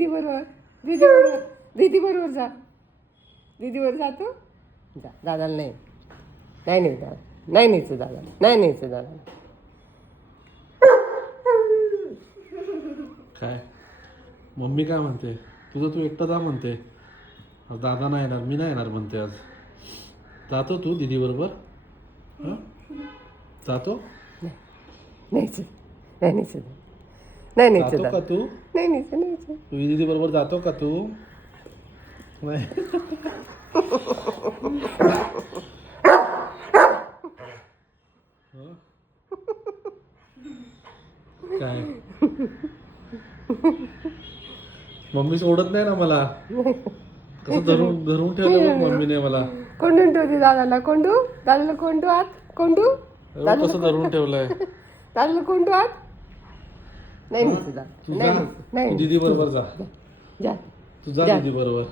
दीदी बरोबर दीदी बरोबर दीदी बरोबर जा. दीदी बरोबर जातो. जा दादाला नाही नाही नाही दादा नाही न्यायचं दादा नाही न्यायचं दादा. काय मम्मी काय म्हणते? तुझं तू एकटा जा म्हणते. आज दादा नाही येणार, मी नाही येणार म्हणते आज. जातो तू दीदी बरोबर? हं? जातो? न्यायचं नाही न्यायचं नाही न्यायचं जातो दादा का तू? नाही न्यायचं न्यायचं. तू दीदी बरोबर जातो का तू? नाही. हं? काय मम्मी सोडत नाही ना मला. कसं धरून धरून ठेवलं बघ मम्मीने मला. कोंडून ठेवते दादाला. दादाला कोंडू आत कोंडू. एवढं कसं धरून ठेवलंय? दादाला कोंडू आत. नाही न्यायचं दादा तू नाही जा, न्यायचं. तू नाही दीदी बरोबर जा. जा तू जा जा. दीदी बरोबर.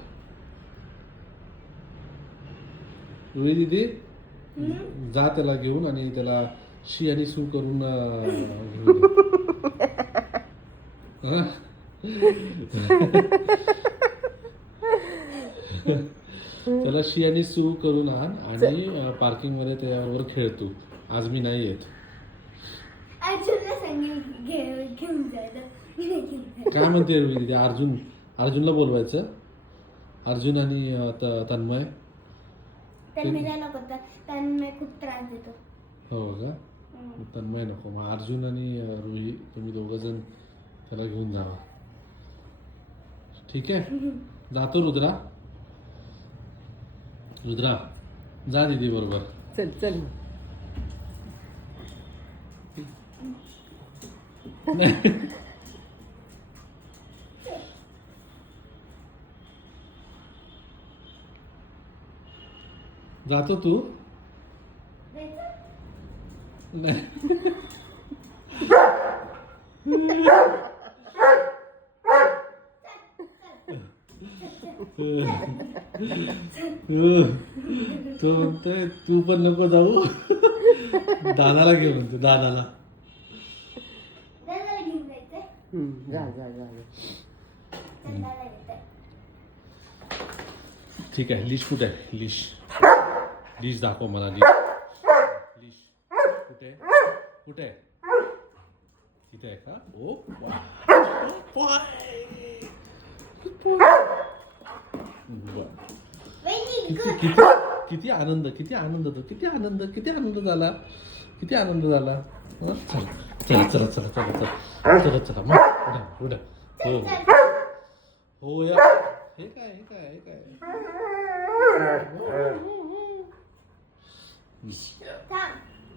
रुई दीदी जा त्याला घेऊन आणि त्याला शी आणि सू करून घेऊन ये. हं? त्याला शी आणि सू करून आण आणि पार्किंग मध्ये त्याबरोबर खेळ तू. आज मी नाही येत. काय म्हणते रुई दीदी? अर्जुनला बोलवायचं. अर्जुन आणि तन्मय. तन्मयला नको, तन्मय खूप त्रास देतो. हो का? तन्मय नको. मग अर्जुन आणि रुही तुम्ही दोघं जण त्याला घेऊन जावा. ठीक आहे? जातो रुद्रा. रुद्रा जा दीदी बरोबर. चल चल. जातो तू? नाही. तो म्हणतोय तू पण नको जाऊ. दादाला घेऊन म्हणतो. दादाला दादाला घेऊन जायचंय. जा जा जा. दादाला येतंय. ठीक आहे. लिश कुठे आहे? लिश दाखव मला. लिश कुठे आहे? कुठे आहे? तिथे आहे का? ओ किती आनंद किती आनंद किती आनंद किती आनंद झाला. किती आनंद झाला. हं? चला चला चला चला चला चला चला मग उड्या. हो हो या. हे काय हे काय हे काय?